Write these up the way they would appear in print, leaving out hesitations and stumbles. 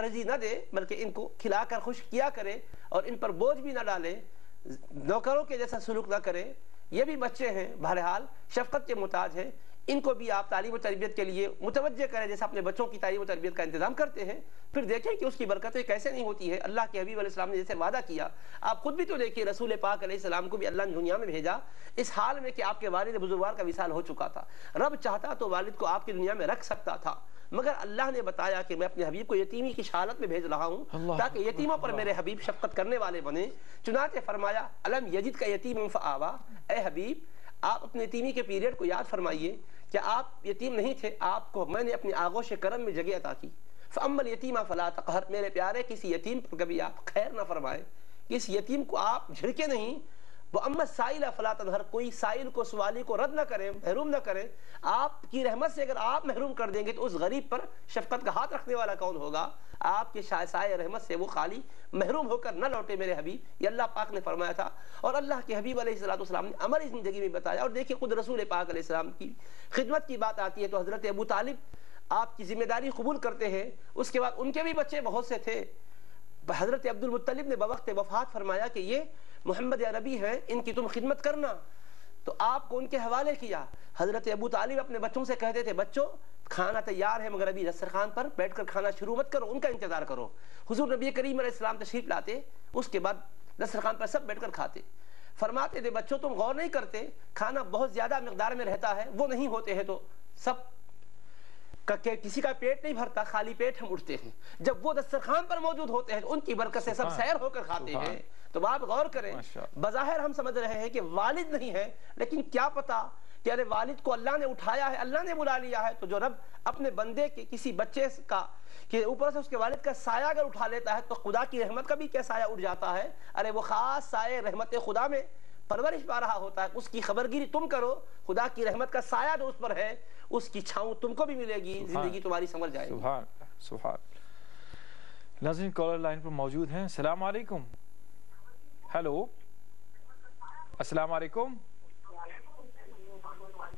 ترجیح نہ دے بلکہ ان کو کھلا کر خوش کیا کرے اور ان پر بوجھ بھی نہ ڈالے، نوکروں کے جیسا سلوک نہ کرے. یہ بھی بچے ہیں، بہرحال شفقت کے محتاج ہیں، ان کو بھی آپ تعلیم و تربیت کے لیے متوجہ کریں جیسا اپنے بچوں کی تعلیم و تربیت کا انتظام کرتے ہیں. پھر دیکھیں کہ اس کی برکتیں کیسے نہیں ہوتی ہے. اللہ کے حبیب علیہ السلام نے جیسے وعدہ کیا، آپ خود بھی تو دیکھیے، رسول پاک علیہ السلام کو بھی اللہ نے دنیا میں بھیجا اس حال میں کہ آپ کے والد بزرگوار کا وصال ہو چکا تھا. رب چاہتا تو والد کو آپ کی دنیا میں رکھ سکتا تھا، مگر اللہ نے بتایا کہ میں اپنے حبیب کو یتیمی کی حالت میں بھیج رہا ہوں تاکہ یتیموں پر میرے حبیب شفقت کرنے والے بنے. چنانچہ فرمایا الم یجد کا یتیم فآوا، اے حبیب آپ اپنے یتیمی کے پیریڈ کو یاد فرمائیے کہ آپ یتیم نہیں تھے، آپ کو میں نے اپنی آغوش کرم میں جگہ عطا کی. فاما الیتیم فلا تقہر، میرے پیارے کسی یتیم پر کبھی آپ خیر نہ فرمائے، کس یتیم کو آپ جھڑکے نہیں. وَأَمَّا السَّائِلَ فَلَا تَنْهَرْ، کوئی سائل کو سوالی کو رد نہ کریں، محروم نہ کریں. آپ کی رحمت سے اگر آپ محروم کر دیں گے تو اس غریب پر شفقت کا ہاتھ رکھنے والا کون ہوگا؟ آپ کے سائے رحمت سے وہ خالی محروم ہو کر نہ لوٹے میرے حبیب. یہ اللہ پاک نے فرمایا تھا اور اللہ کے حبیب علیہ السلام نے عملی زندگی میں بتایا. اور دیکھیں خود رسول پاک علیہ السلام کی خدمت کی بات آتی ہے تو حضرت ابو طالب آپ کی ذمہ داری قبول کرتے ہیں. اس کے بعد ان کے بھی بچے بہت سے تھے. حضرت عبد المطلب نے بوقت وفات فرمایا کہ یہ محمد عربی ہیں، ان کی تم خدمت کرنا، تو آپ کو ان کے حوالے کیا. حضرت ابو طالب اپنے بچوں سے کہتے تھے بچوں کھانا تیار ہے مگر ابھی دسترخوان پر بیٹھ کر کھانا شروع مت کرو، ان کا انتظار کرو. حضور نبی کریم علیہ السلام تشریف لاتے، اس کے بعد دسترخوان پر سب بیٹھ کر کھاتے. فرماتے تھے بچوں تم غور نہیں کرتے، کھانا بہت زیادہ مقدار میں رہتا ہے، وہ نہیں ہوتے ہیں تو سب کہ کسی کا پیٹ نہیں بھرتا، خالی پیٹ ہم اٹھتے ہیں. جب وہ دسترخوان پر موجود ہوتے ہیں تو ان کی برکت سے سب سیر ہو کر کھاتے ہیں. تو آپ غور کریں، بظاہر ہم سمجھ رہے ہیں کہ والد نہیں ہے، لیکن کیا پتا کہ ارے والد کو اللہ نے اٹھایا ہے، اللہ نے بلا لیا ہے. تو جو رب اپنے بندے کے کسی بچے کا کہ اوپر سے اس کے والد کا سایہ اگر اٹھا لیتا ہے تو خدا کی رحمت کا بھی کیا سایہ اٹھ جاتا ہے. ارے وہ خاص سایہ رحمت خدا میں پرورش پا رہا ہوتا ہے، اس کی خبرگیری تم کرو، خدا کی رحمت کا سایہ جو اس پر ہے اس کی چھاؤں تم کو بھی ملے گی، زندگی تمہاری سنور جائے گی. سبحان سبحان. ناظرین کالر لائن پر موجود ہیں. السلام علیکم. ہیلو السلام علیکم.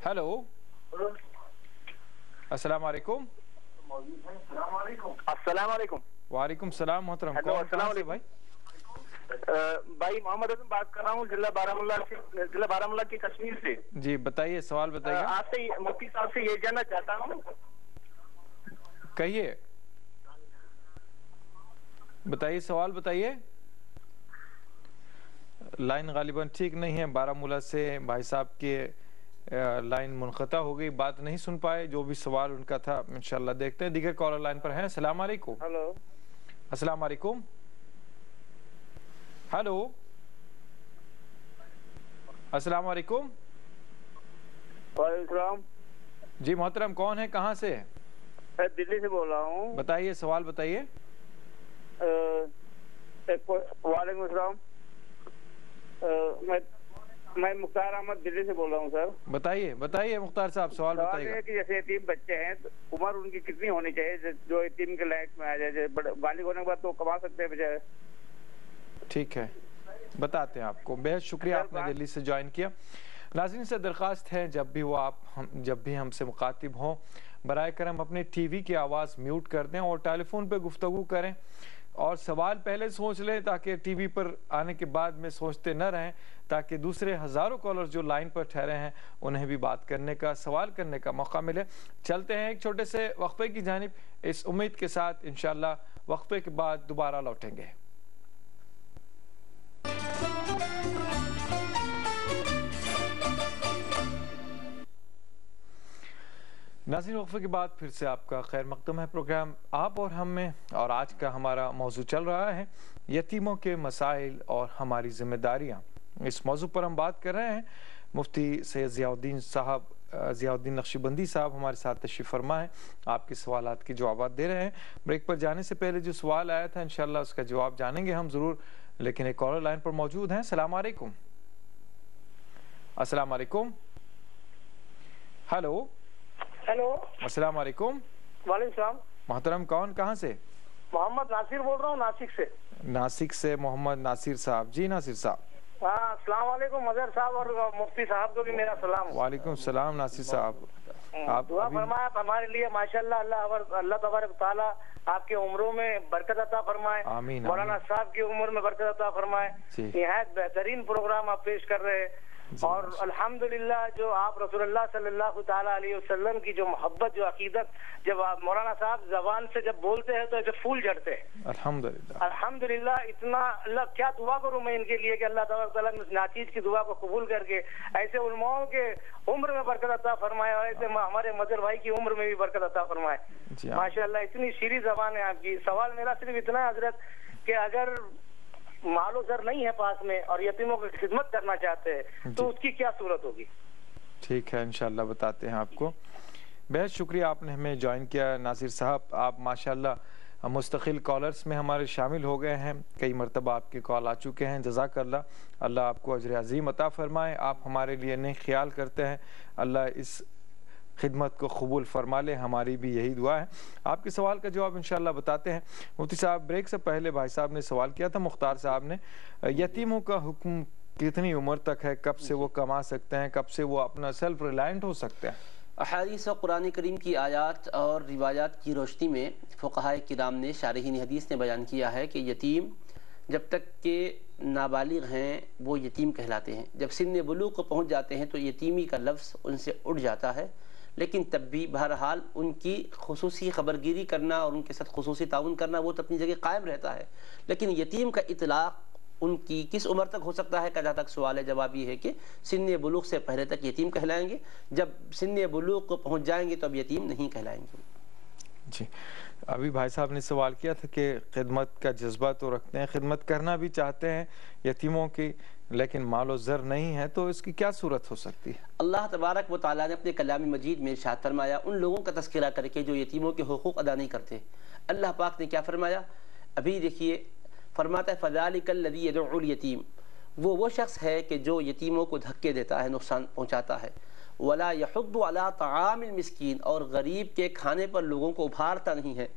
ہیلو السلام علیکم. السلام علیکم. وعلیکم السلام محترم. کون کہاں سے بھائی؟ بھائی محمد اعظم بات کر رہا ہوں، ضلع بارہ مولہ کی کشمیر سے. جی بتائیے، سوال بتائیے. آپ سے مفتی صاحب سے یہ جاننا چاہتا ہوں. کہیے، بتائیے سوال بتائیے. لائن غالباً ٹھیک نہیں ہے. بارہ مولہ سے بھائی صاحب کے لائن منقطع ہو گئی، بات نہیں سن پائے. جو بھی سوال ان کا تھا انشاءاللہ دیکھتے ہیں. دیگر کالر لائن پر ہیں. السلام علیکم. ہلو السلام علیکم. ہلو السلام علیکم. وعلیکم السلام. جی محترم کون ہے، کہاں سے؟ میں دلی سے بول رہا ہوں. بتائیے سوال بتائیے. وعلیکم السلام. میں مختار احمد دلی سے بول رہا ہوں سر. بتائیے بتائیے مختار صاحب، سوال بتائیے. سوال ہے کہ جیسے یتیم بچے ہیں تو عمر ان کی کتنی ہونی چاہیے جو یتیم کے لائق میں آ جائے؟ بالغ ہونے کے بعد تو کما سکتے ہیں بچے. ٹھیک ہے بتاتے ہیں آپ کو. بہت شکریہ آپ نے دلی سے جوائن کیا. ناظرین سے درخواست ہے جب بھی ہم سے مخاطب ہوں برائے کرم اپنے ٹی وی کی آواز میوٹ کر دیں اور ٹیلی فون پہ گفتگو کریں اور سوال پہلے سوچ لیں تاکہ ٹی وی پر آنے کے بعد میں سوچتے نہ رہیں، تاکہ دوسرے ہزاروں کالر جو لائن پر ٹھہرے ہیں انہیں بھی بات کرنے کا، سوال کرنے کا موقع ملے. چلتے ہیں ایک چھوٹے سے وقفے کی جانب، اس امید کے ساتھ انشاءاللہ وقفے کے بعد دوبارہ لوٹیں گے. ناظرین وقفے کے بعد پھر سے آپ کا خیر مقدم ہے. پروگرام آپ اور ہم میں، اور آج کا ہمارا موضوع چل رہا ہے یتیموں کے مسائل اور ہماری ذمہ داریاں. اس موضوع پر ہم بات کر رہے ہیں. مفتی سید ضیاء الدین نقشبندی صاحب ہمارے ساتھ تشریف فرما ہے، آپ کے سوالات کے جوابات دے رہے ہیں. بریک پر جانے سے پہلے جو سوال آیا تھا انشاءاللہ اس کا جواب جانیں گے ہم ضرور، لیکن ایک کالر لائن پر موجود ہیں. السلام علیکم. السلام علیکم. ہلو ہیلو السلام علیکم. وعلیکم السلام. محترم کون کہاں سے؟ محمد ناصر بول رہا ہوں ناسک سے. ناسک سے محمد ناصر صاحب. جی ناصر صاحب. ہاں السلام علیکم مظہر صاحب اور مفتی صاحب کو بھی میرا سلام. وعلیکم السلام ناصر صاحب. دعا فرمایا ہمارے لیے ماشاءاللہ. اللہ تبارک تعالیٰ آپ کے عمروں میں برکت عطا فرمائے، آمین مولانا صاحب کی عمر میں برکت عطا فرمائے. نہایت بہترین پروگرام آپ پیش کر رہے ہیں، اور الحمدللہ جو آپ رسول اللہ صلی اللہ تعالیٰ علیہ وسلم کی جو محبت، جو عقیدت، جب آپ مولانا صاحب زبان سے جب بولتے ہیں تو ایسے پھول جھڑتے ہیں. الحمدللہ اتنا اللہ کیا دعا کروں میں ان کے لیے کہ اللہ تعالیٰ ناچیز کی دعا کو قبول کر کے ایسے علماؤں کے عمر میں برکت عطا فرمائے، اور ایسے ہمارے مظہر بھائی کی عمر میں بھی برکت عطا فرمائے. ماشاءاللہ اتنی شیریں زبان ہے آپ کی. سوال میرا صرف اتنا ہے حضرت کہ اگر مال و زر نہیں ہے پاس میں اور یتیموں کی خدمت کرنا چاہتے ہیں تو اس کی کیا صورت ہوگی؟ ٹھیک ہے، انشاءاللہ بتاتے ہیں آپ کو. بہت شکریہ آپ نے ہمیں جوائن کیا ناصر صاحب. آپ ماشاءاللہ مستقل کالرز میں ہمارے شامل ہو گئے ہیں، کئی مرتبہ آپ کے کال آ چکے ہیں. جزاک اللہ، اللہ آپ کو اجر عظیم عطا فرمائے. آپ ہمارے لیے نیک خیال کرتے ہیں، اللہ اس خدمت کو قبول فرما لے، ہماری بھی یہی دعا ہے. آپ کے سوال کا جواب انشاءاللہ بتاتے ہیں. مفتی صاحب، بریک سے پہلے بھائی صاحب نے سوال کیا تھا، مختار صاحب نے، یتیموں کا حکم کتنی عمر تک ہے، کب سے وہ کما سکتے ہیں، کب سے وہ اپنا سیلف ریلائنٹ ہو سکتے ہیں؟ احادیث و قرآن کریم کی آیات اور روایات کی روشنی میں فقہائے کرام نے، شارحین حدیث نے بیان کیا ہے کہ یتیم جب تک کہ نابالغ ہیں وہ یتیم کہلاتے ہیں. جب سن بلوغ کو پہنچ جاتے ہیں تو یتیمی کا لفظ ان سے اٹھ جاتا ہے، لیکن تب بھی بہرحال ان کی خصوصی خبرگیری کرنا اور ان کے ساتھ خصوصی تعاون کرنا وہ تو اپنی جگہ قائم رہتا ہے. لیکن یتیم کا اطلاق ان کی کس عمر تک ہو سکتا ہے کا جہاں تک سوال ہے، جواب یہ ہے کہ سن بلوغ سے پہلے تک یتیم کہلائیں گے. جب سن بلوغ کو پہنچ جائیں گے تو اب یتیم نہیں کہلائیں گے. جی، ابھی بھائی صاحب نے سوال کیا تھا کہ خدمت کا جذبہ تو رکھتے ہیں، خدمت کرنا بھی چاہتے ہیں یتیموں کی، لیکن مال و زر نہیں ہے، تو اس کی کیا صورت ہو سکتی ہے؟ اللہ تبارک و تعالیٰ نے اپنے کلام مجید میں ارشاد فرمایا ان لوگوں کا تذکرہ کر کے جو یتیموں کے حقوق ادا نہیں کرتے. اللہ پاک نے کیا فرمایا؟ ابھی دیکھیے، فرماتا ہے فَذَلِكَ الَّذِي يَدْعُو الْيَتِيمَ، وہ شخص ہے کہ جو یتیموں کو دھکے دیتا ہے، نقصان پہنچاتا ہے. وَلَا يَحُضُّ عَلَىٰ طَعَامِ الْمِسْكِينِ، اور غریب کے کھانے پر لوگوں کو ابھارتا نہیں ہے.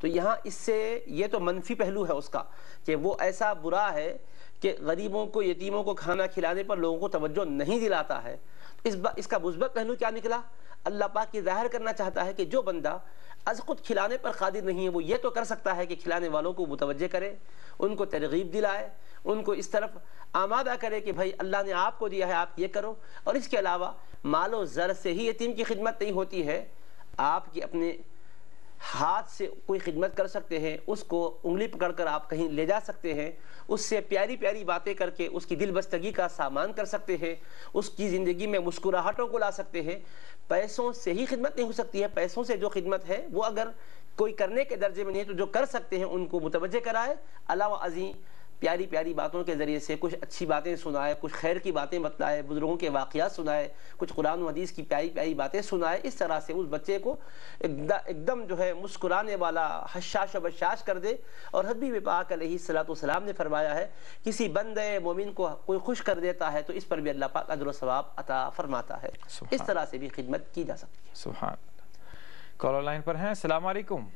تو یہاں اس سے یہ تو منفی پہلو ہے اس کا کہ وہ ایسا برا ہے کہ غریبوں کو، یتیموں کو کھانا کھلانے پر لوگوں کو توجہ نہیں دلاتا ہے. اس کا مثبت پہلو کیا نکلا؟ اللہ پاک یہ ظاہر کرنا چاہتا ہے کہ جو بندہ از خود کھلانے پر قادر نہیں ہے وہ یہ تو کر سکتا ہے کہ کھلانے والوں کو متوجہ کرے، ان کو ترغیب دلائے، ان کو اس طرف آمادہ کرے کہ بھائی اللہ نے آپ کو دیا ہے، آپ یہ کرو. اور اس کے علاوہ مال و زر سے ہی یتیم کی خدمت نہیں ہوتی ہے، آپ کی اپنے ہاتھ سے کوئی خدمت کر سکتے ہیں، اس کو انگلی پکڑ کر آپ کہیں لے جا سکتے ہیں، اس سے پیاری پیاری باتیں کر کے اس کی دل بستگی کا سامان کر سکتے ہیں، اس کی زندگی میں مسکراہٹوں کو لا سکتے ہیں. پیسوں سے ہی خدمت نہیں ہو سکتی ہے. پیسوں سے جو خدمت ہے وہ اگر کوئی کرنے کے درجے میں نہیں تو جو کر سکتے ہیں ان کو متوجہ کرائے. علاوہ ازیں پیاری پیاری باتوں کے ذریعے سے کچھ اچھی باتیں سنائے، کچھ خیر کی باتیں بتلائے، بزرگوں کے واقعات سنائے، کچھ قرآن و حدیث کی پیاری پیاری باتیں سنائے. اس طرح سے اس بچے کو ایک دم جو ہے مسکرانے والا، حشاش و بشاش کر دے. اور حبیب پاک علیہ السلام نے فرمایا ہے کسی بندے مومن کو کوئی خوش کر دیتا ہے تو اس پر بھی اللہ پاک اجر و ثواب عطا فرماتا ہے. اس طرح سے بھی خدمت کی جا سکتی ہے. سبحان اللہ. کالر لائن پر ہیں. السلام علیکم.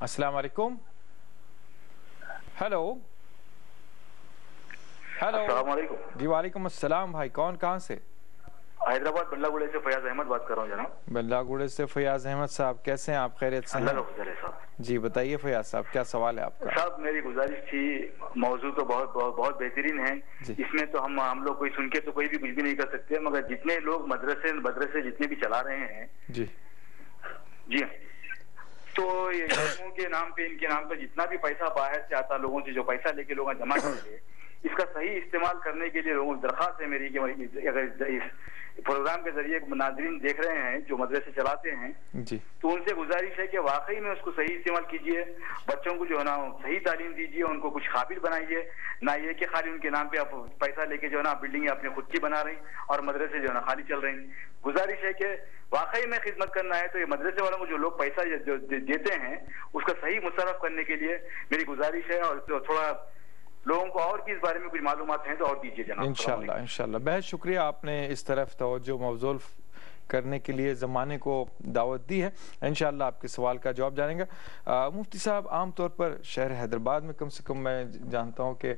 السلام علیکم. Hello hello. السلام علیکم. جی وعلیکم السلام بھائی. کون کہاں سے؟ حیدرآباد بلہ گوڑے سے فیاض احمد بات کر رہا ہوں جناب. بلہ گوڑے سے فیاض احمد صاحب، کیسے ہیں آپ؟ خیریت سے ہیں؟ اللہ کا فضل ہے صاحب. جی بتائیے فیاض صاحب، کیا سوال ہے آپ کا؟ صاحب میری گزارش تھی، موضوع تو بہت بہترین ہے. اس میں تو ہم لوگ کوئی سن کے تو کوئی بھی کچھ بھی نہیں کر سکتے، مگر جتنے لوگ مدرسے جتنے بھی چلا رہے ہیں جی تو یتیموں کے نام پہ، ان کے نام پہ جتنا بھی پیسہ باہر سے آتا، لوگوں سے جو پیسہ لے کے لوگ جمع کرتے، اس کا صحیح استعمال کرنے کے لیے لوگوں کو درخواست ہے میری کہ اگر اس پروگرام کے ذریعے ناظرین دیکھ رہے ہیں جو مدرسے چلاتے ہیں جی تو ان سے گزارش ہے کہ واقعی میں اس کو صحیح استعمال کیجیے. بچوں کو جو ہے نا صحیح تعلیم دیجیے، ان کو کچھ قابل بنائیے، نہ یہ کہ خالی ان کے نام پہ آپ پیسہ لے کے جو ہے نا بلڈنگیں اپنے خود کی بنا رہی اور مدرسے جو ہے نا خالی چل رہے ہیں. گزارش ہے کہ واقعی میں خدمت کرنا ہے تو یہ مدرسے والوں کو جو لوگ پیسہ جو دیتے ہیں اس کا صحیح مصرف کرنے کے لیے میری گزارش ہے. اور تھوڑا لوگوں کو اور بھی اس بارے میں کچھ معلومات ہیں تو اور دیجیے جناب. انشاءاللہ. بہت شکریہ آپ نے اس طرف توجہ مبذول کرنے کے لیے زمانے کو دعوت دی ہے. انشاءاللہ آپ کے سوال کا جواب جانیں گا. مفتی صاحب، عام طور پر شہر حیدرآباد میں کم سے کم میں جانتا ہوں کہ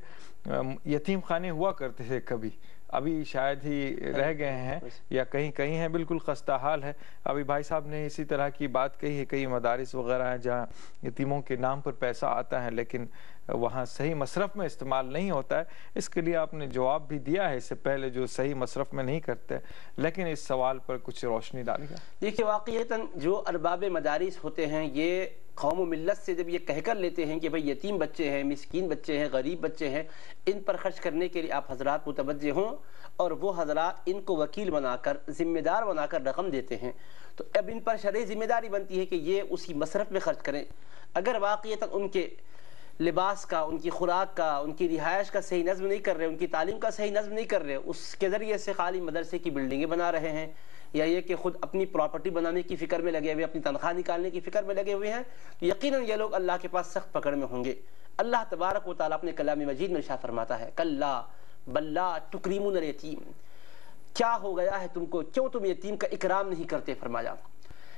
یتیم خانے ہوا کرتے تھے کبھی، ابھی شاید ہی رہ گئے ہیں یا کہیں کہیں ہیں، بالکل خستہ حال ہے۔ ابھی بھائی صاحب نے اسی طرح کی بات کہی ہے، کئی مدارس وغیرہ ہیں جہاں یتیموں کے نام پر پیسہ آتا ہے لیکن وہاں صحیح مصرف میں استعمال نہیں ہوتا ہے۔ اس کے لیے آپ نے جواب بھی دیا ہے اس سے پہلے، جو صحیح مصرف میں نہیں کرتے، لیکن اس سوال پر کچھ روشنی ڈالی گا۔ دیکھیے واقعتاً جو ارباب مدارس ہوتے ہیں یہ قوم و ملت سے جب یہ کہہ کر لیتے ہیں کہ بھئی یتیم بچے ہیں، مسکین بچے ہیں، غریب بچے ہیں، ان پر خرچ کرنے کے لیے آپ حضرات متوجہ ہوں، اور وہ حضرات ان کو وکیل بنا کر، ذمہ دار بنا کر رقم دیتے ہیں، تو اب ان پر شرعی ذمہ داری بنتی ہے کہ یہ اسی مصرف میں خرچ کریں۔ اگر واقعتاً ان کے لباس کا، ان کی خوراک کا، ان کی رہائش کا صحیح نظم نہیں کر رہے، ان کی تعلیم کا صحیح نظم نہیں کر رہے، اس کے ذریعے سے خالی مدرسے کی بلڈنگیں بنا رہے ہیں، یا یہ کہ خود اپنی پراپرٹی بنانے کی فکر میں لگے ہوئے، اپنی تنخواہ نکالنے کی فکر میں لگے ہوئے ہیں، تو یقیناً یہ لوگ اللہ کے پاس سخت پکڑ میں ہوں گے۔ اللہ تبارک و تعالیٰ اپنے کلام مجید میں ارشاد فرماتا ہے، کلا بل لا تکریمون الیتیم، کیا ہو گیا ہے تم کو، کیوں تم یتیم کا اکرام نہیں کرتے؟ فرمایا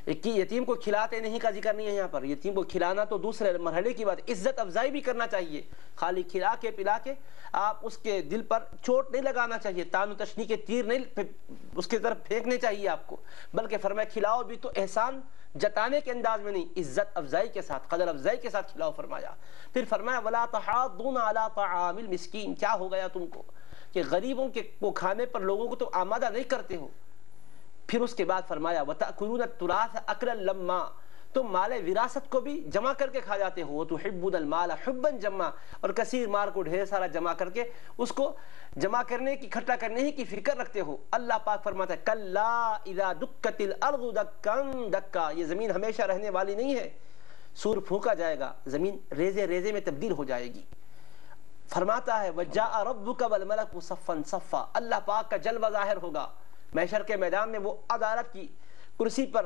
یتیم کو کھلاتے نہیں کا ذکر نہیں ہے یہاں پر، یتیم کو کھلانا تو دوسرے مرحلے کی بات، عزت افزائی بھی کرنا چاہیے، خالی کھلا کے پلا کے آپ اس کے دل پر چوٹ نہیں لگانا چاہیے، تان و تشنی کے تیر نہیں اس کے طرف پھینکنے چاہیے آپ کو، بلکہ فرمایا کھلاؤ بھی تو احسان جتانے کے انداز میں نہیں، عزت افزائی کے ساتھ، قدر افزائی کے ساتھ کھلاؤ فرمایا۔ پھر فرمایا ولا تحاضون علی طعام المسکین، کیا ہو گیا تم کو کہ غریبوں کے کو کھانے پر لوگوں کو تو آمادہ نہیں کرتے ہو۔ پھر اس کے بعد فرمایا وَتَأْكُلُونَ التُّرَاثَ أَكْلًا لَمًّا، تم مال وراثت کو بھی جمع کر کے کھا جاتے ہو، وَتُحِبُّونَ الْمَالَ حُبًّا جَمًّا، اور کثیر مال کو ڈھیر سارا جمع کر کے اس کو جمع کرنے کی، اکٹھا کرنے ہی کی فکر رکھتے ہو۔ اللہ پاک فرماتا ہے کَلَّا إِذَا دُكَّتِ الْأَرْضُ دَكًّا دَكًّا، یہ زمین ہمیشہ رہنے والی نہیں ہے، سور پھونکا جائے گا، زمین ریزے ریزے میں تبدیل ہو جائے گی۔ فرماتا ہے وَجَاءَ رَبُّكَ وَالْمَلَكُ صَفًّا صَفًّا، اللہ پاک کا جلوہ ظاہر ہوگا محشر کے میدان میں، وہ عدالت کی کرسی پر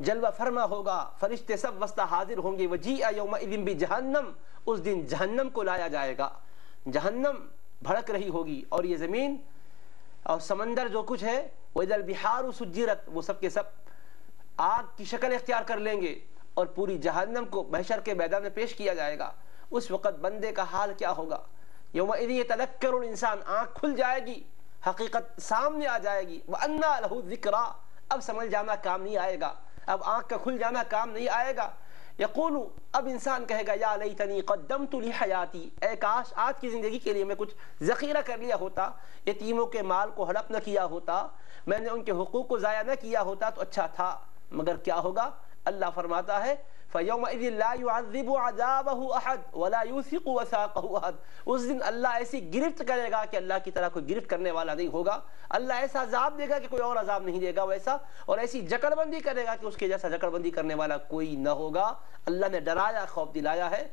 جلوہ فرما ہوگا، فرشتے سب وسط حاضر ہوں گے، وَجِیءَ يَوْمَئِذٍ بِجَہَنَّمْ، اس دن جہنم کو لایا جائے گا، جہنم بھڑک رہی ہوگی، اور یہ زمین اور سمندر جو کچھ ہے وَإِذَا الْبِحَارُ سُجِّرَتْ، وہ سب کے سب آگ کی شکل اختیار کر لیں گے، اور پوری جہنم کو محشر کے میدان میں پیش کیا جائے گا۔ اس وقت بندے کا حال کیا ہوگا؟ یومئذ یتذکر الانسان، آنکھ کھل جائے گی، حقیقت سامنے آ جائے گی، وَأَنَّا لَهُ الذِّكْرَى، اب سمجھ جانا کام نہیں آئے گا، اب آنکھ کا کھل جانا کام نہیں آئے گا۔ یقول، اب انسان کہے گا یا لیتنی قدمت لحیاتی، اے کاش آج کی زندگی کے لیے میں کچھ ذخیرہ کر لیا ہوتا، یتیموں کے مال کو ہڑپ نہ کیا ہوتا، میں نے ان کے حقوق کو ضائع نہ کیا ہوتا تو اچھا تھا، مگر کیا ہوگا؟ اللہ فرماتا ہے فَيَوْمَئِذٍ لَا يُعَذِّبُ عَذَابَهُ أَحَدٌ وَلَا يُوثِقُ وَثَاقَهُ أَحَدٌ، اس دن اللہ ایسی گرفت کرے گا کہ اللہ کی طرح کوئی گرفت کرنے والا نہیں ہوگا، اللہ ایسا عذاب دے گا کہ کوئی اور عذاب نہیں دے گا ویسا، اور ایسی جکڑ بندی کرے گا کہ اس کے جیسا جکڑ بندی کرنے والا کوئی نہ ہوگا۔ اللہ نے ڈرایا، خوف دلایا ہے،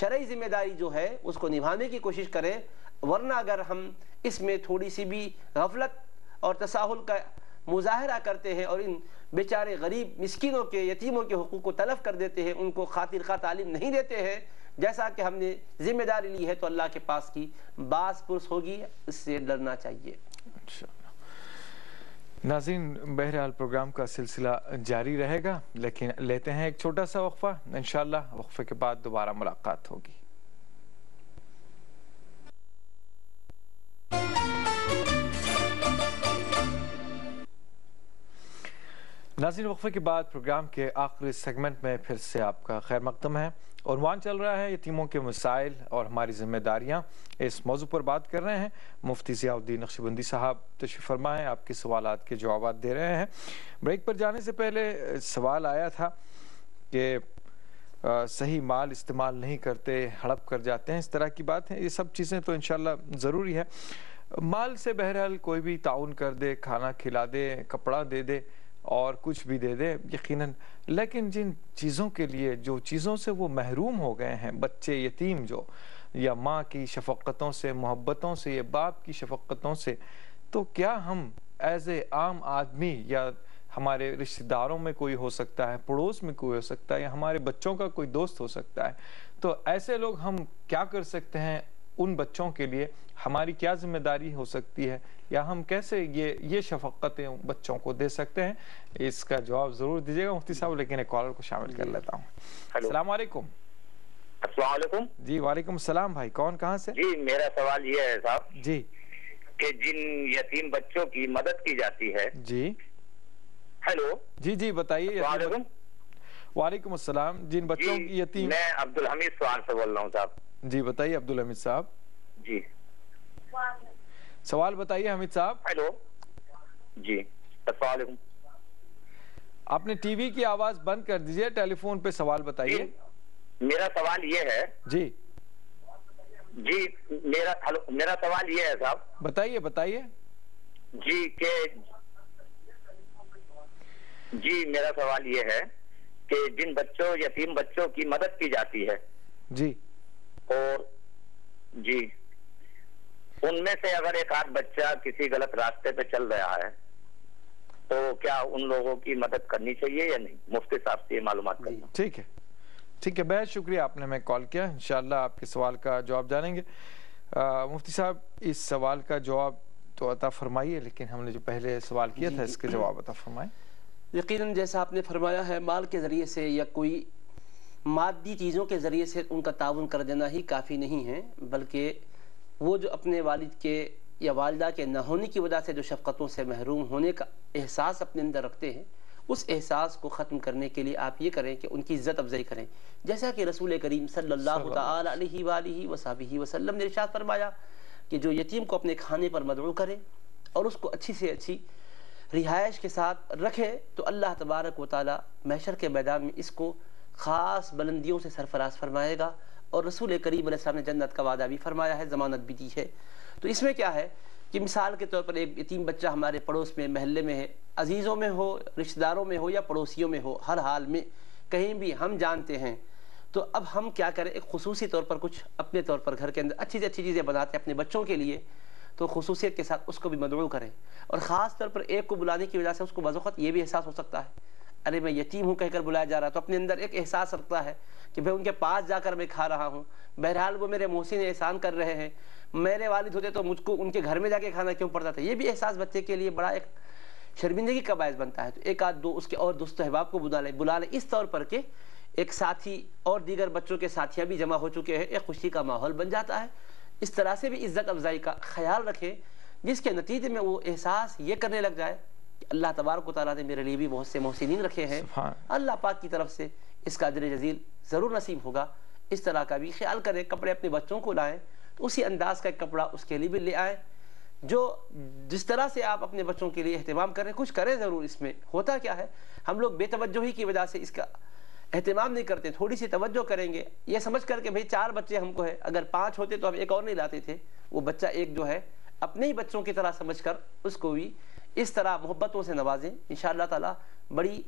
شرعی ذمہ داری جو ہے اس کو نبھانے کی کوشش کریں، ورنہ اگر ہم اس میں تھوڑی سی بھی غفلت اور تساہل کا مظاہرہ کرتے ہیں اور ان بیچارے غریب مسکینوں کے، یتیموں کے حقوق کو تلف کر دیتے ہیں، ان کو خاطر خواہ تعلیم نہیں دیتے ہیں جیسا کہ ہم نے ذمہ داری لی ہے، تو اللہ کے پاس کی باز پرس ہوگی، اس سے ڈرنا چاہیے۔ ناظرین، بہرحال پروگرام کا سلسلہ جاری رہے گا، لیکن لیتے ہیں ایک چھوٹا سا وقفہ، انشاءاللہ وقفے کے بعد دوبارہ ملاقات ہوگی۔ ناظرین، وقفے کے بعد پروگرام کے آخری سیگمنٹ میں پھر سے آپ کا خیر مقدم ہے۔ عنوان چل رہا ہے یتیموں کے مسائل اور ہماری ذمہ داریاں، اس موضوع پر بات کر رہے ہیں۔ مفتی ضیاء الدین نقشبندی صاحب تشریف فرما ہیں، آپ کے سوالات کے جوابات دے رہے ہیں۔ بریک پر جانے سے پہلے سوال آیا تھا کہ صحیح مال استعمال نہیں کرتے، ہڑپ کر جاتے ہیں، اس طرح کی بات ہے۔ یہ سب چیزیں تو انشاءاللہ ضروری ہے، مال سے بہرحال کوئی بھی تعاون کر دے، کھانا کھلا دے، کپڑا دے دے اور کچھ بھی دے دے یقیناً، لیکن جن چیزوں کے لیے، جو چیزوں سے وہ محروم ہو گئے ہیں، بچے یتیم جو، یا ماں کی شفقتوں سے، محبتوں سے، یا باپ کی شفقتوں سے، تو کیا ہم ایز اے عام آدمی، یا ہمارے رشتہ داروں میں کوئی ہو سکتا ہے، پڑوس میں کوئی ہو سکتا ہے، یا ہمارے بچوں کا کوئی دوست ہو سکتا ہے، تو ایسے لوگ ہم کیا کر سکتے ہیں ان بچوں کے لیے؟ ہماری کیا ذمہ داری ہو سکتی ہے، یا ہم کیسے یہ شفقتیں بچوں کو دے سکتے ہیں؟ اس کا جواب ضرور دیجیے گا مفتی صاحب، لیکن ایک کالر کو شامل کر لیتا ہوں۔ السلام علیکم۔ السلام علیکم۔ جی وعلیکم السلام بھائی، کون کہاں سے؟ جی میرا سوال یہ ہے صاحب، جی کہ جن یتیم بچوں کی مدد کی جاتی ہے. جی ہیلو جی جی بتائیے. وعلیکم السلام. جن بچوں کی یتیم. میں عبدالحمید سوان سے بول رہا ہوں صاحب. جی بتائیے عبدالحمید صاحب. جی سوال بتائیے حمید صاحب. ہیلو جی السلام علیکم. آپ نے ٹی وی کی آواز بند کر دیجئے, ٹیلی فون پہ سوال بتائیے. میرا سوال یہ ہے. جی جی میرا سوال یہ ہے صاحب. بتائیے بتائیے. جی میرا سوال یہ ہے کہ جن یتیم بچوں کی مدد کی جاتی ہے. جی اور جی ان میں سے اگر ایک آدھ بچہ کسی غلط راستے پہ چل رہا ہے تو کیا ان لوگوں کی مدد کرنی چاہیے یا نہیں؟ مفتی صاحب سے یہ معلومات کرنا. ٹھیک ہے ٹھیک ہے, بہت شکریہ آپ نے ہمیں کال کیا. انشاءاللہ آپ کے سوال کا جواب جانیں گے. مفتی صاحب اس سوال کا جواب تو عطا فرمائیے, لیکن ہم نے جو پہلے سوال کیا تھا اس کے جواب عطا فرمائیں. یقیناً جیسا آپ نے فرمایا ہے, مال کے ذریعے سے یا کوئی مادی چیزوں کے ذریعے سے ان کا تعاون کر دینا ہی کافی نہیں ہے, بلکہ وہ جو اپنے والد کے یا والدہ کے نہ ہونے کی وجہ سے جو شفقتوں سے محروم ہونے کا احساس اپنے اندر رکھتے ہیں, اس احساس کو ختم کرنے کے لیے آپ یہ کریں کہ ان کی عزت افزائی کریں. جیسا کہ رسول کریم صلی اللہ تعالی علیہ وآلہ وصحبہ وسلم نے ارشاد فرمایا کہ جو یتیم کو اپنے کھانے پر مدعو کرے اور اس کو اچھی سے اچھی رہائش کے ساتھ رکھے تو اللہ تبارک و تعالی محشر کے میدان میں اس کو خاص بلندیوں سے سرفراز فرمائے گا. اور رسول کریم علیہ السلام نے جنت کا وعدہ بھی فرمایا ہے, ضمانت بھی دی ہے. تو اس میں کیا ہے کہ مثال کے طور پر ایک یتیم بچہ ہمارے پڑوس میں, محلے میں ہے, عزیزوں میں ہو, رشتہ داروں میں ہو یا پڑوسیوں میں ہو, ہر حال میں کہیں بھی ہم جانتے ہیں, تو اب ہم کیا کریں, ایک خصوصی طور پر کچھ اپنے طور پر گھر کے اندر اچھی سے اچھی چیزیں بناتے ہیں اپنے بچوں کے لیے, تو خصوصیت کے ساتھ اس کو بھی مدعو کریں. اور خاص طور پر ایک کو بلانے کی وجہ سے اس کو بعض وقت یہ بھی احساس ہو سکتا ہے, ارے میں یتیم ہوں کہہ کر بلایا جا رہا, تو اپنے اندر ایک احساس رکھتا ہے کہ بھئی ان کے پاس جا کر میں کھا رہا ہوں, بہرحال وہ میرے محسن احسان کر رہے ہیں, میرے والد ہوتے تو مجھ کو ان کے گھر میں جا کے کھانا کیوں پڑتا تھا. یہ بھی احساس بچے کے لیے بڑا ایک شرمندگی کا باعث بنتا ہے. تو ایک آدھ دو اس کے اور دوست احباب کو بلا لے اس طور پر کہ ایک ساتھی اور دیگر بچوں کے ساتھیاں بھی جمع ہو چکے ہیں, ایک خوشی کا ماحول بن جاتا ہے. اس طرح سے بھی عزت افزائی کا خیال رکھے, جس کے نتیجے میں وہ احساس یہ کرنے لگ جائے کہ اللہ تبارک و تعالیٰ نے میرے لیے بھی بہت سے محسنین رکھے ہیں, اللہ پاک کی طرف سے اس کا اجر جزیل ضرور نصیب ہوگا. اس طرح کا بھی خیال کریں. کپڑے اپنے بچوں کو لائیں تو اسی انداز کا ایک کپڑا اس کے لیے بھی لے آئیں, جو جس طرح سے آپ اپنے بچوں کے لیے اہتمام کریں کچھ کریں ضرور. اس میں ہوتا کیا ہے, ہم لوگ بے توجہی کی وجہ سے اس کا اہتمام نہیں کرتے. تھوڑی سی توجہ کریں گے, یہ سمجھ کر کہ بھئی 4 بچے ہم کو ہے, اگر 5 ہوتے تو ہم ایک اور نہیں لاتے تھے. وہ بچہ ایک جو ہے اپنے ہی بچوں کی طرح سمجھ کر اس کو بھی اس طرح محبتوں سے نوازیں. انشاءاللہ تعالی بڑی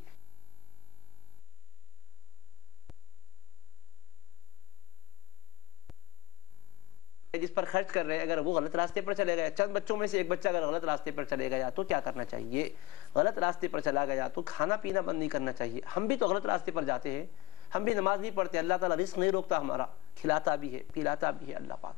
جس پر خرچ کر رہے ہیں, اگر وہ غلط راستے پر چلے گیا, چند بچوں میں سے ایک بچہ اگر غلط راستے پر چلے گیا تو کیا کرنا چاہیے؟ غلط راستے پر چلا گیا تو کھانا پینا بند نہیں کرنا چاہیے. ہم بھی تو غلط راستے پر جاتے ہیں, ہم بھی نماز نہیں پڑھتے, اللہ تعالیٰ رزق نہیں روکتا ہمارا, کھلاتا بھی ہے پلاتا بھی ہے اللہ پاک.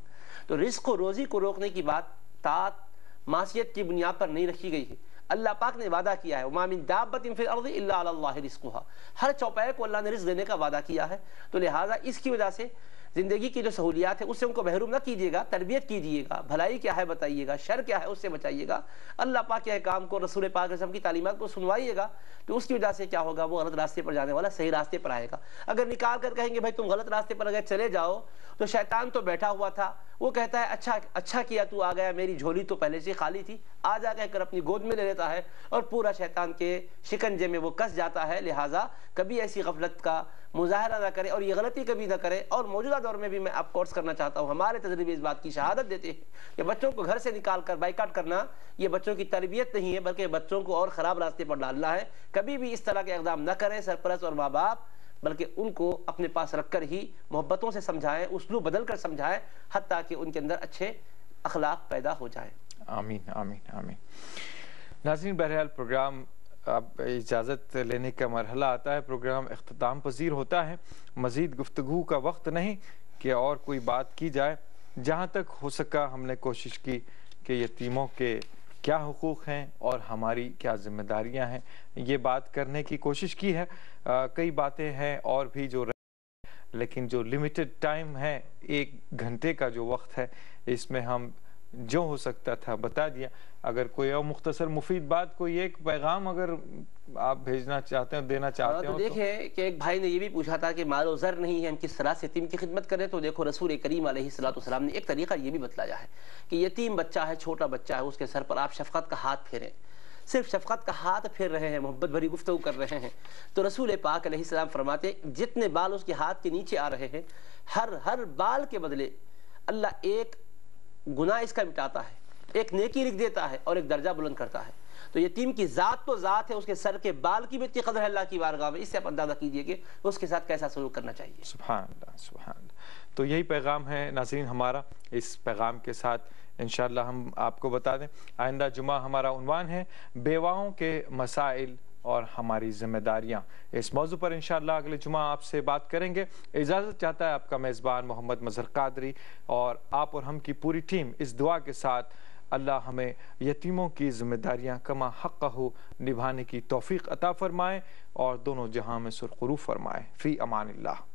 تو رزق و روزی کو روکنے کی بات طاعت معصیت کی بنیاد پر نہیں رکھی گئی ہے. اللہ پاک نے وعدہ کیا ہے, وَمَا مِن دَابَّةٍ فِي الْأَرْضِ إِلَّا عَلَى اللَّهِ رِزْقُهَا, ہر چوپائے کو اللہ نے رزق دینے کا وعدہ کیا ہے. تو لہٰذا اس کی وجہ سے زندگی کی جو سہولیات ہے اس سے ان کو محروم نہ کیجیے گا, تربیت کیجیے گا, بھلائی کیا ہے بتائیے گا, شر کیا ہے اس سے بچائیے گا, اللہ پاک کے احکام کو, رسول پاک رسم کی تعلیمات کو سنوائیے گا. تو اس کی وجہ سے کیا ہوگا, وہ غلط راستے پر جانے والا صحیح راستے پر آئے گا. اگر نکال کر کہیں گے بھائی تم غلط راستے پر اگر چلے جاؤ, تو شیطان تو بیٹھا ہوا تھا, وہ کہتا ہے اچھا کیا تو آ گیا, میری جھولی تو پہلے سے خالی تھی, آ جا کہہ کر اپنی گود میں لے لیتا ہے اور پورا شیطان کے شکنجے میں وہ کس جاتا ہے. لہٰذا کبھی ایسی غفلت کا مظاہرہ نہ کرے اور یہ غلطی کبھی نہ کرے. اور موجودہ دور میں بھی میں آپ کو عرض کرنا چاہتا ہوں, ہمارے تجربے اس بات کی شہادت دیتے ہیں کہ بچوں کو گھر سے نکال کر بائیکاٹ کرنا یہ بچوں کی تربیت نہیں ہے, بلکہ بچوں کو اور خراب راستے پر ڈالنا ہے. کبھی بھی اس طرح کے اقدام نہ کریں سرپرست اور ماں باپ, بلکہ ان کو اپنے پاس رکھ کر ہی محبتوں سے سمجھائیں, اسلوب بدل کر سمجھائیں, حتیٰ کہ ان کے اندر اچھے اخلاق پیدا ہو جائیں. آمین آمین آمین. ناظرین بہرحال پروگرام اب اجازت لینے کا مرحلہ آتا ہے, پروگرام اختتام پذیر ہوتا ہے. مزید گفتگو کا وقت نہیں کہ اور کوئی بات کی جائے. جہاں تک ہو سکا ہم نے کوشش کی کہ یتیموں کے کیا حقوق ہیں اور ہماری کیا ذمہ داریاں ہیں, یہ بات کرنے کی کوشش کی ہے. کئی باتیں ہیں اور بھی جو لیکن جو لمیٹڈ ٹائم ہے, 1 گھنٹے کا جو وقت ہے, اس میں ہم جو ہو سکتا تھا بتا دیا. اگر کوئی اور مختصر مفید بات، کوئی ایک پیغام اگر آپ بھیجنا چاہتے ہیں، دینا چاہتے ہیں تو دیکھیں کہ ایک بھائی نے یہ بھی پوچھا تھا کہ مال و زر نہیں ہے، ہم کس طرح سے یتیم کی خدمت کریں. تو دیکھو رسول کریم علیہ السلام نے ایک طریقہ یہ بھی بتلایا ہے کہ یتیم بچہ ہے، چھوٹا بچہ ہے، اس کے سر پر آپ شفقت کا ہاتھ پھیریں. صرف شفقت کا ہاتھ پھیر رہے ہیں، محبت بھری گفتگو کر رہے ہیں، تو رسول پاک علیہ السلام فرماتے جتنے بال اس کے ہاتھ کے نیچے آ رہے ہیں، ہر بال کے بدلے اللہ ایک گناہ اس کا مٹاتا ہے، ایک نیکی لکھ دیتا ہے اور ایک درجہ بلند کرتا ہے. تو یتیم کی ذات تو ذات ہے، اس کے سر کے بال کی بھی اتنی قدر ہے اللہ کی بارگاہ میں. اس سے آپ اندازہ کیجئے کہ اس کے ساتھ کیسا سلوک کرنا چاہیے. سبحان اللہ، سبحان اللہ. تو یہی پیغام ہے ناظرین ہمارا. اس پیغام کے ساتھ انشاءاللہ ہم آپ کو بتا دیں آئندہ جمعہ ہمارا عنوان ہے بیواؤں کے مسائل اور ہماری ذمہ داریاں. اس موضوع پر انشاءاللہ اگلے جمعہ آپ سے بات کریں گے. اجازت چاہتا ہے آپ کا میزبان محمد مظہر قادری اور آپ اور ہم کی پوری ٹیم اس دعا کے ساتھ اللہ ہمیں یتیموں کی ذمہ داریاں کما حقہ نبھانے کی توفیق عطا فرمائے اور دونوں جہاں میں سرخرو فرمائے. فی امان اللہ.